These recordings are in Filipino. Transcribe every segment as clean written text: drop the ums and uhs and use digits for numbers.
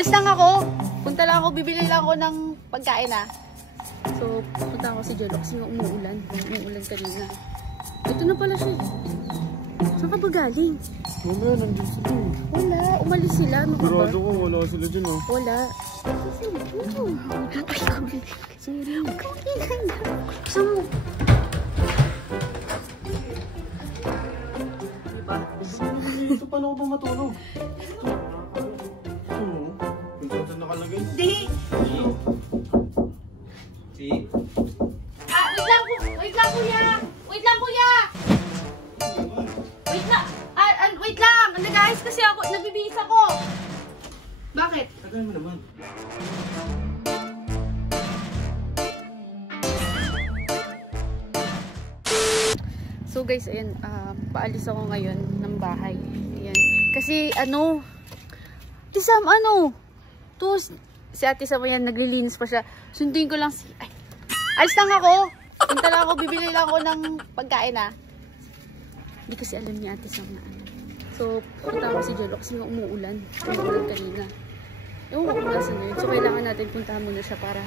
Alis lang ako. Punta lang ako, bibili lang ako ng pagkain ah. So, punta ako si Jello kasi nga umuulan. Umuulan kanina. Ito na pala siya. Saan ka ba galing? Wala, nandiyan sila. Wala, umalis sila. Ano ka ba? Sigurado ko, wala sila dyan ah. Wala. Sorry. Gusto mo? Ito, paano ko ba matulog? Ito, kung saan nakalagay. Hindi. See? Wait lang kuya. Wait lang kuya. Wait lang. Wait lang. Nag-ayos kasi ako. Nagbibihis ako. Bakit? Tagal mo naman. So guys, ayan, paalis ako ngayon ng bahay. Ayan. Kasi ano, Tisam, si Ate Sam yan, naglilinis pa siya. Sunduin ko lang ay, alis lang ako. Punta lang ako, bibili lang ako ng pagkain ah. Hindi kasi alam ni Ate Sam na ano. So, punta ako si Jello kasi nga umuulan. Umuulan kanina. Ewan ko kung nasa na yun. So, kailangan natin puntahan muna siya para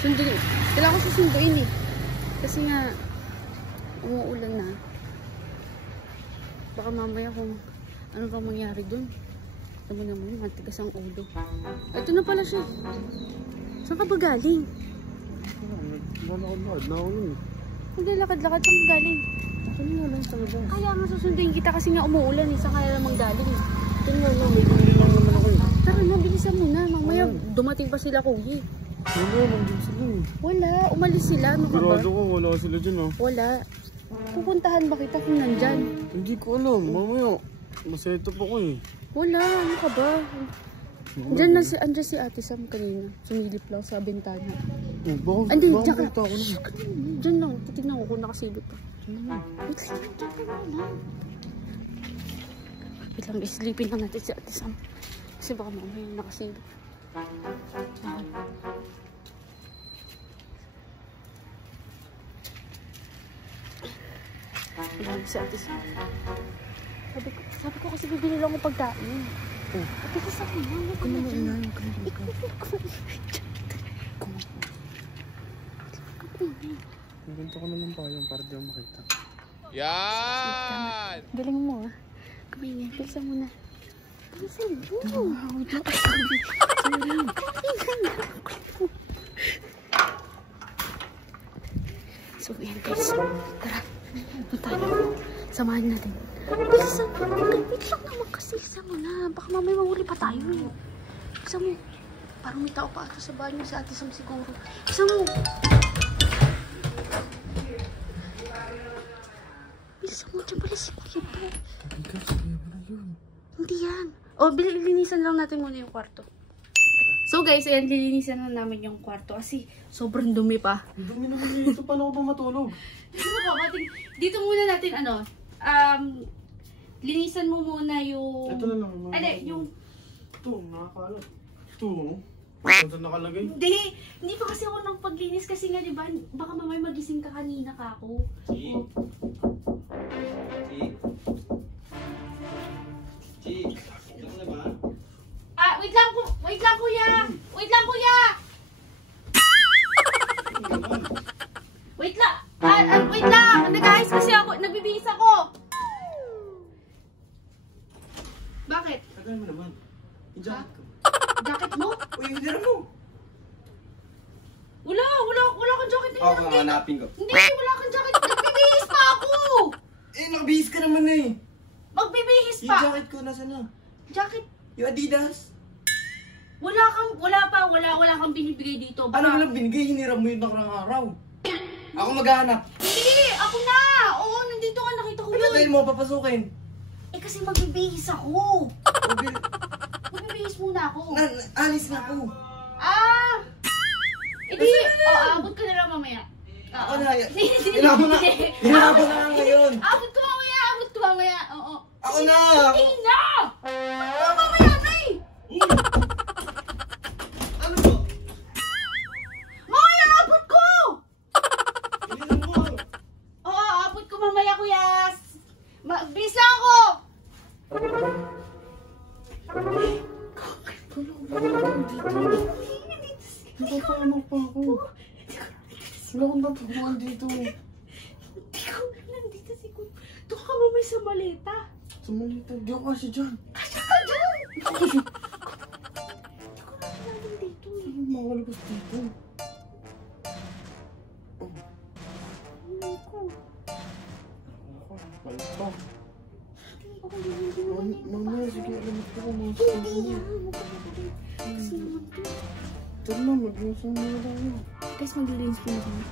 sunduin. Kailangan ko susunduin eh. Kasi nga, umuulan na. Baka mamaya kung ano pa mangyari dun. Alam mo naman, matigas ang ulo. Ito na pala siya. Saan ka ba galing? Lakad-lakad na ako yun. Hindi, lakad-lakad. Saan ka galing? Ako nga lang sa labas. Kaya nga susunduin kita kasi nga umuulan eh. Saan kaya namang galing eh. Ito nga lang, may kumuli lang naman ako eh. Tara na, bilisan mo na. Mamaya dumating pa sila kuya. Wala, nandiyan sila eh. Wala, umalis sila. Ano ka ba? Sigurado ko, wala sila dyan ah. Wala. Pupuntahan ba kita kung nandyan? Hindi ko alam, mamaya. Masetop ako eh. Wala, ano ka ba? Andyan si Ate Sam kanina. Sumilip lang sa bintana. Oh, Andi, baka diyan ka. makita ako naman. Diyan lang, titignan ko kung nakasilip ka. Wait lang, isilipin lang natin si Ate Sam. Kasi baka mamaya nakasilip. Ayan si Ate Sam. Sabi ko kasi bibili lang ako pagkain. Oh. Ate Sam, ano ka na dyan? Maganda ko naman pa yun para di ako makita. Yan! Galing mo ah. Kumingin, bilisan mo na. Bilisan mo. So, yan guys. Tara. Punta na. Samahan natin. Bilisan mo. Wait lang naman kasi. Bilisan mo na. Baka mamaya mahuli pa tayo eh. Bilisan mo. Parang may tao pa ata sa bahay niyo. Si Ate Sam siguro. Bilisan mo. Bilisan mo. Diyan pala si Kuya Pa. Hindi yan. O, linisan lang natin muna yung kwarto. So guys, ayan, lilinisan na namin yung kwarto kasi sobrang dumi pa. Dumi naman dito. Paano ko ba matulog? Dito muna natin, linisan mo muna yung... Ito na lang. yung... Ito, nakakalat. Ito, kung saan nakalagay? Hindi pa kasi ako nang paglinis kasi nga, diba, baka mamay magising ka kanina ka ako. Wait lang kuya! Wait lang kuya! Wait lang! Wait lang! Nag-ayos kasi ako, nagbibihis ako! Bakit? Tagal mo naman. Yung jacket ko. Jacket mo? Uy, hindi mo! Wala kang jacket na Ako nga hanapin ko. Hindi, wala kang jacket. Nagbibihis pa ako! Eh, nakabihis ka naman eh. Magbibihis Yung pa! jacket ko, nasa na? Jacket? Yung Adidas. Wala kang binibigay dito. Ano mo lang binigay? Hiniram mo yun nakarang araw. Ako maghahanap. Hindi! Ako na! Oo, nandito ka. Nakita ko Ano yun. dahil mo papasukin? Eh kasi magbibihis ako. Magbibihis muna ako. Alis na ako. Hindi. Abot ka na lang mamaya. Ako na. Hinabon na nga ngayon. Abot ko mamaya. Oo. Ako na. Hindi na! Mamaya na eh! Ano to? Mamaya, abot ko! Hiniram mo. Oo, abot ko mamaya, kuya. Bis lang ako! Napapahamak pa ako. Wala akong natutunan dito. Hindi ko nandito si Kuya. Doon ka mamay sa maleta. Sa malita, di ako kasi dyan. Kasya ka dyan! Hindi ko nakilala dito eh. Ano makalabas dito? Ano ko? Balik pa. Hindi naman yan. Mamaya, sige, alamit ko kung mga Hindi yan. Huwag ka na. Kasi naman to. Tara na, mag-iwas na tayo. Guys, mag-rinse po na kami.